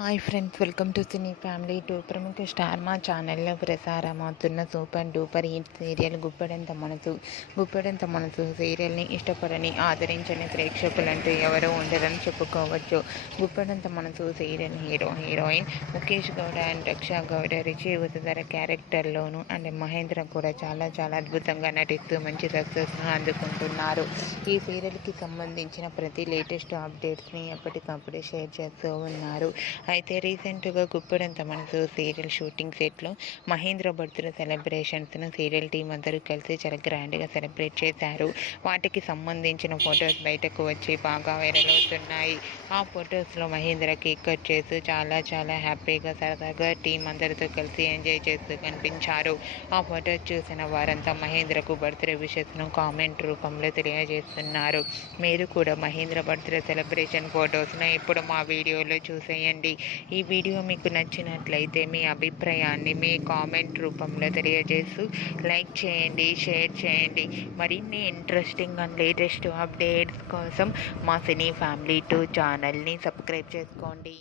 Hi friends, welcome to cine family two. ప్రముఖ star Maa ఛానల్లో ప్రసారమవుతున్న super duper hit serial Guppedantha Manasu సీరియల్ని ఇష్టపడని ఆదరించని ప్రేక్షకులంటూ ఎవరూ ఉండరని చెప్పుకోవచ్చు. Guppedantha Manasu serial heroine Mukesh Gowda and Raksha Gowda Rishi ఉదధర క్యారెక్టర్లోను అండ్ మహేంద్ర కూడా చాలా అద్భుతంగా నటిస్తూ మంచి సక్సెస్ను అందుకుంటున్నారు. ఈ సీరియల్కి సంబంధించిన ప్రతి లేటెస్ట్ అప్డేట్స్ని ఎప్పటికప్పుడు షేర్ చేస్తూ ఉన్నారు. అయితే రీసెంట్గా గుప్పెడంత మనసు సీరియల్ షూటింగ్ సెట్లో మహేంద్ర బర్త్డే సెలబ్రేషన్స్ను సీరియల్ టీం అందరూ కలిసి చాలా గ్రాండ్గా సెలబ్రేట్ చేశారు. వాటికి సంబంధించిన ఫొటోస్ బయటకు వచ్చి బాగా వైరల్ అవుతున్నాయి. ఆ ఫొటోస్లో మహేంద్ర కేక్ కట్ చేస్తూ చాలా హ్యాపీగా సరదాగా టీం అందరితో కలిసి ఎంజాయ్ చేస్తూ కనిపించారు. ఆ ఫొటోస్ చూసిన వారంతా మహేంద్రకు బర్త్డే విషెస్ను కామెంట్ రూపంలో తెలియజేస్తున్నారు. మీరు కూడా మహేంద్ర బర్త్డే సెలబ్రేషన్ ఫొటోస్ను ఇప్పుడు మా వీడియోలో చూసేయండి. ఈ వీడియో మీకు నచ్చినట్లయితే మీ అభిప్రాయాన్ని మీ కామెంట్ రూపంలో తెలియజేస్తూ లైక్ చేయండి, షేర్ చేయండి. మరిన్ని ఇంట్రెస్టింగ్ అండ్ లేటెస్ట్ అప్డేట్స్ కోసం మా సినీ ఫ్యామిలీ 2 ఛానల్ని సబ్స్క్రైబ్ చేసుకోండి.